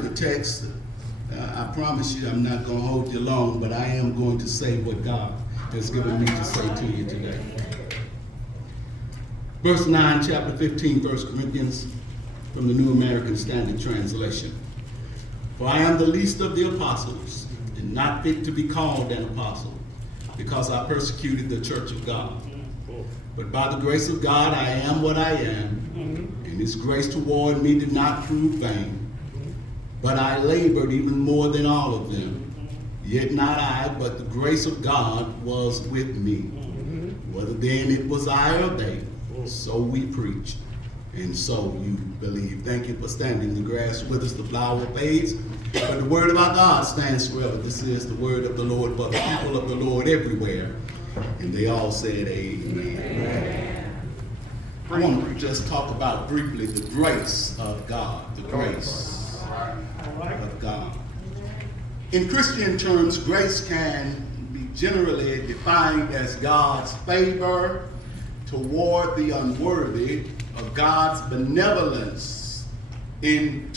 to the text. I promise you I'm not going to hold you long, but I am going to say what God has given me to say to you today. Verse 9, chapter 15, 1 Corinthians, from the New American Standard Translation. For I am the least of the apostles, and not fit to be called an apostle, because I persecuted the church of God. But by the grace of God I am what I am, and his grace toward me did not prove vain. But I labored even more than all of them. Yet not I, but the grace of God was with me. Whether then it was I or they, so we preached, and so you believe. Thank you for standing. The grass withers, the flower fades, but the word of our God stands forever. This is the word of the Lord for the people of the Lord everywhere. And they all said amen. Amen. I want to just talk about briefly the grace of God. The grace of God. In Christian terms, grace can be generally defined as God's favor toward the unworthy, of God's benevolence in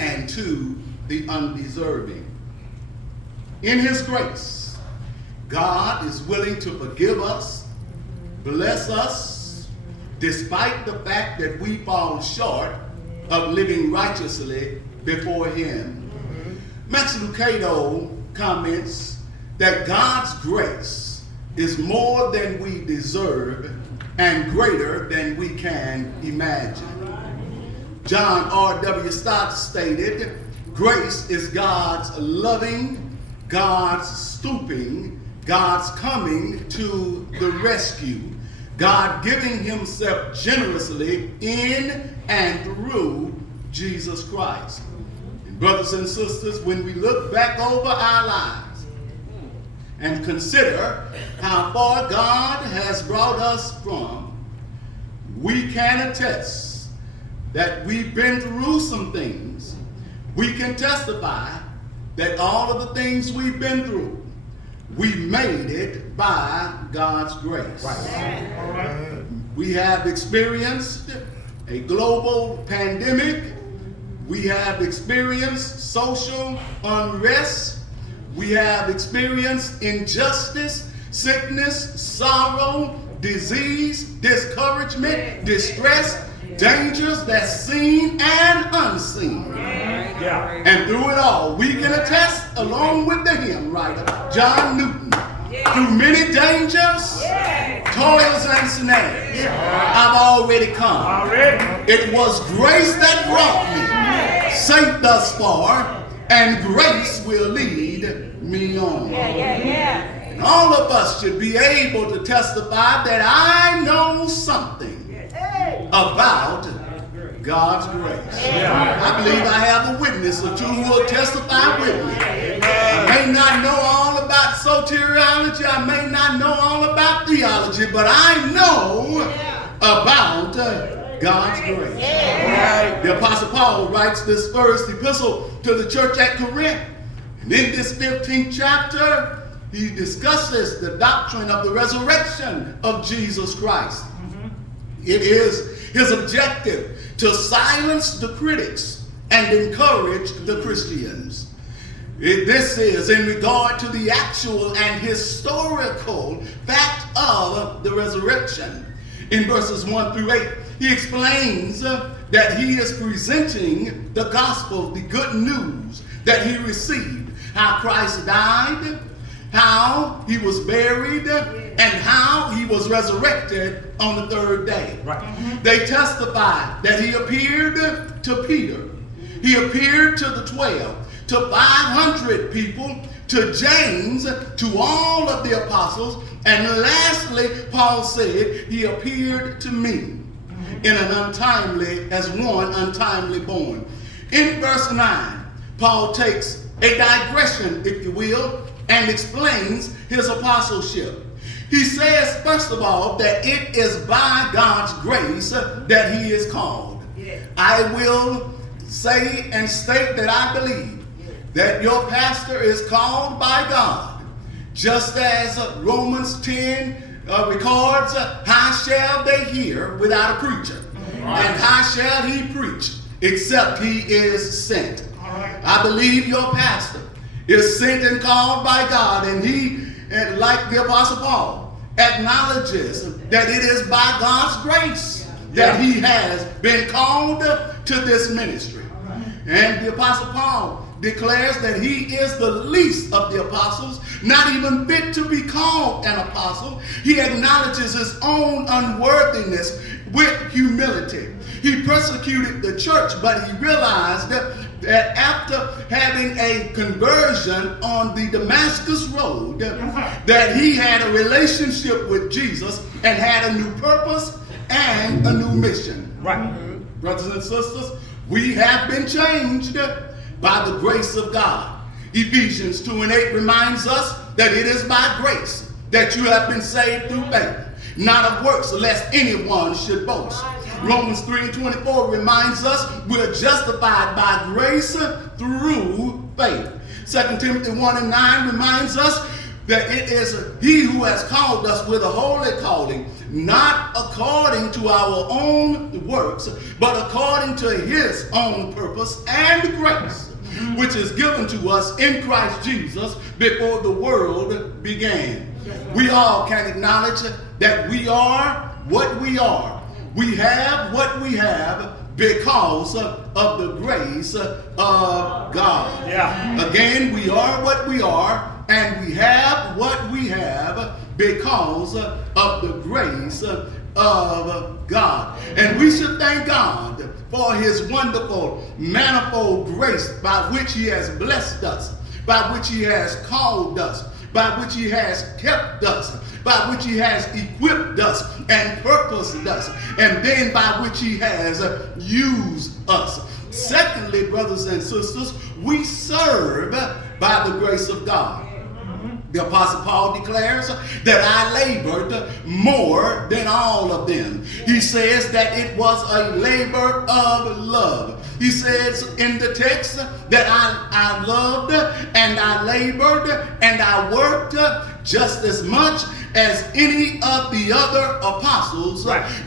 and to the undeserving. In his grace, God is willing to forgive us, bless us, despite the fact that we fall short of living righteously before him. Max Lucado comments that God's grace is more than we deserve and greater than we can imagine. John R.W. Stott stated, grace is God's loving, God's stooping, God's coming to the rescue, God giving himself generously in and through Jesus Christ. And brothers and sisters, when we look back over our lives and consider how far God has brought us from, we can attest that we've been through some things. We can testify that all of the things we've been through, we made it by God's grace. Right. We have experienced a global pandemic. We have experienced social unrest. We have experienced injustice, sickness, sorrow, disease, discouragement, distress, dangers that's seen and unseen. Yeah. And through it all, we can attest, along with the hymn writer, John Newton, through many dangers, toils and snares, I've already come. It was grace that brought me safe thus far, and grace will lead me on. And all of us should be able to testify that I know something about God's grace. I believe I have a witness or two who will testify with me. I may not know all about soteriology, I may not know all about theology, but I know about God's grace. The Apostle Paul writes this first epistle to the church at Corinth. And in this 15th chapter, he discusses the doctrine of the resurrection of Jesus Christ. It is his objective to silence the critics and encourage the Christians. This is in regard to the actual and historical fact of the resurrection. In verses 1 through 8, he explains that he is presenting the gospel, the good news that he received, how Christ died, how he was buried, and how he was resurrected on the third day. They testify that he appeared to Peter, he appeared to the 12, to 500 people, to James, to all of the apostles, and lastly, Paul said, he appeared to me in an untimely, as one untimely born. In verse 9, Paul takes a digression, if you will, and explains his apostleship. He says, first of all, that it is by God's grace that he is called. I will say and state that I believe that your pastor is called by God, just as Romans 10 records, how shall they hear without a preacher? And how shall he preach except he is sent? I believe your pastor is sent and called by God, and he, like the Apostle Paul, acknowledges that it is by God's grace that he has been called to this ministry. And the Apostle Paul declares that he is the least of the apostles, not even fit to be called an apostle. He acknowledges his own unworthiness with humility. He persecuted the church, but he realized that after having a conversion on the Damascus road, that he had a relationship with Jesus and had a new purpose and a new mission. Right. Brothers and sisters, we have been changed by the grace of God. Ephesians 2:8 reminds us that it is by grace that you have been saved through faith, not of works, lest anyone should boast. Romans 3:24 reminds us we're justified by grace through faith. 2 Timothy 1:9 reminds us that it is he who has called us with a holy calling, not according to our own works, but according to his own purpose and grace, which is given to us in Christ Jesus before the world began. We all can acknowledge that we are what we are. We have what we have because of the grace of God. Yeah. Again, we are what we are, and we have what we have because of the grace of God. And we should thank God for his wonderful, manifold grace by which he has blessed us, by which he has called us, by which he has kept us, by which he has equipped us and purposed us, and then by which he has used us. Secondly, brothers and sisters, we serve by the grace of God. The Apostle Paul declares that I labored more than all of them. He says that it was a labor of love. He says in the text that I loved and I labored and I worked just as much as any of the other apostles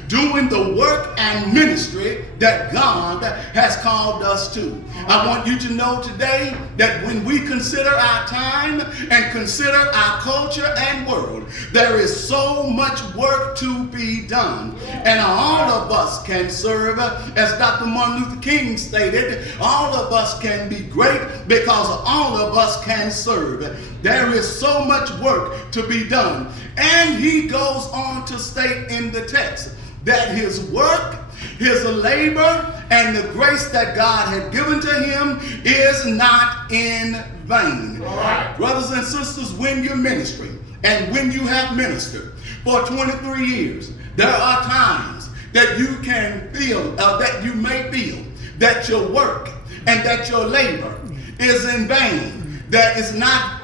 doing the work and ministry that God has called us to. I want you to know today that when we consider our time and consider our culture and world, there is so much work to be done. And all of us can serve. As Dr. Martin Luther King stated, all of us can be great because all of us can serve. There is so much work to be done. And he goes on to state in the text that his work, his labor, and the grace that God had given to him is not in vain. Right. Brothers and sisters, when you're ministering and when you have ministered for 23 years, there are times that you can feel, that you may feel that your work and that your labor is in vain, that it's not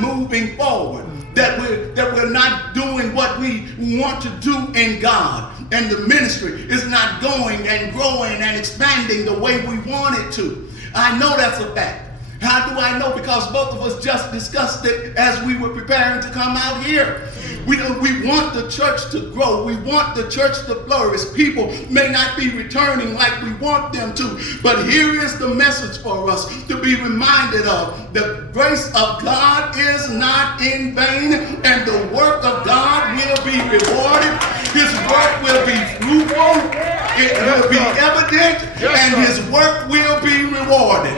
moving forward, that we're not doing what we want to do in God, and the ministry is not going and growing and expanding the way we want it to. I know that's a fact. How do I know? Because both of us just discussed it as we were preparing to come out here. We want the church to grow. We want the church to flourish. People may not be returning like we want them to, but here is the message for us to be reminded of. The grace of God is not in vain, and the work of God will be rewarded. His work will be fruitful. It will be evident, and his work will be rewarded.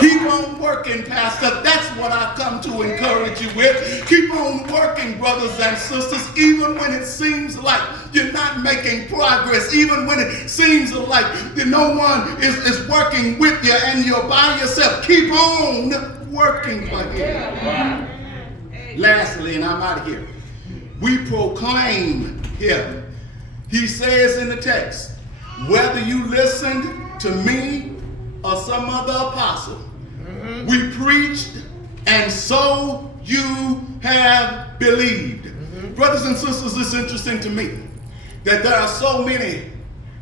Keep on working, Pastor. That's what I've come to encourage you with. Keep on working, brothers and sisters, even when it seems like you're not making progress, even when it seems like no one is working with you and you're by yourself. Keep on working for him. Lastly, and I'm out of here, we proclaim him. He says in the text, whether you listened to me or some other apostle, we preached, and so you have believed. Brothers and sisters, it's interesting to me that there are so many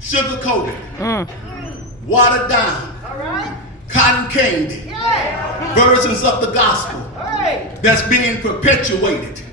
sugar-coated, watered down, cotton candy versions of the gospel that's being perpetuated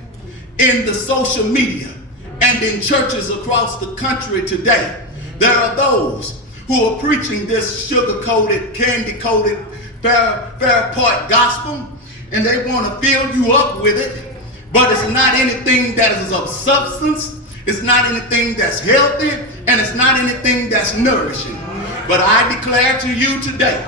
in the social media and in churches across the country today. There are those who are preaching this sugar-coated, candy-coated fair part gospel, and they want to fill you up with it, but it's not anything that is of substance, it's not anything that's healthy, and it's not anything that's nourishing. But I declare to you today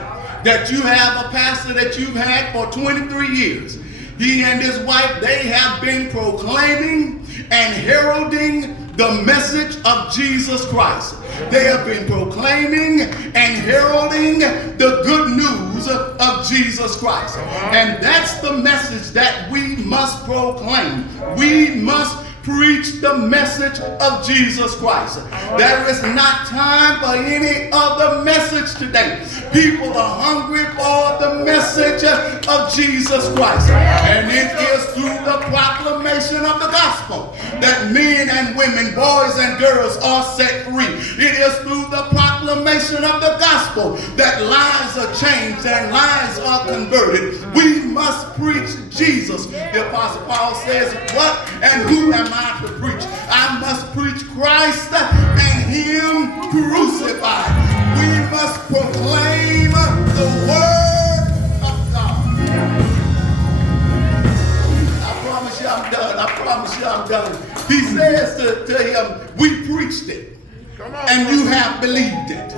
that you have a pastor that you've had for 23 years. He and his wife, they have been proclaiming and heralding the message of Jesus Christ. They have been proclaiming and heralding the good news of Jesus Christ. And that's the message that we must proclaim. We must preach the message of Jesus Christ. There is not time for any other message today. People are hungry for the message of Jesus Christ. And it is through the proclamation of the gospel that men and women, boys and girls are set free. It is through the proclamation of the gospel that lives are changed and lives are converted. We must preach Jesus. The Apostle Paul says, what and who am I to preach? I must preach Christ and Him crucified. We must proclaim the word of God. I promise you I'm done. I promise you I'm done. He says to him, we preached it. And you have believed it.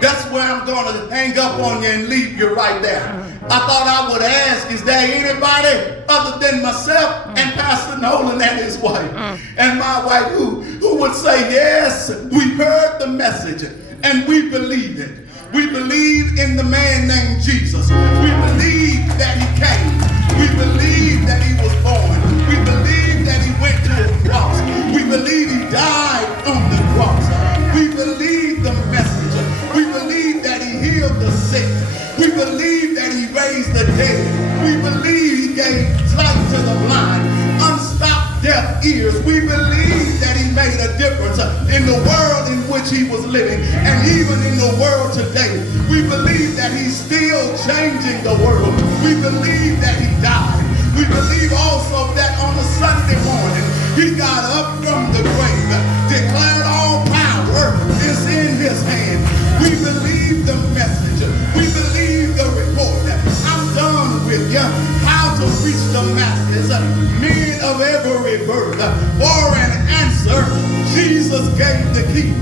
That's where I'm going to hang up on you and leave you right there. I thought I would ask, is there anybody other than myself and Pastor Nolan and his wife and my wife who would say, yes, we heard the message and we believe it. We believe in the man named Jesus. We believe that he came. We believe that he was born. We believe that he went to a cross. We believe he died on the cross. We believe the message. We believe that he healed the sick. We believe that he raised the dead. We believe he gave sight to the blind, unstopped deaf ears. We believe that he made a difference in the world in which he was living and even in the world today. We believe that he's still changing the world. We believe that he died. We believe also that on a Sunday morning he got up from the grave, declared all power is in his hand. We believe the message. We believe the report. I'm done with you. How to reach the masses, men of every birth. For an answer, Jesus gave the key.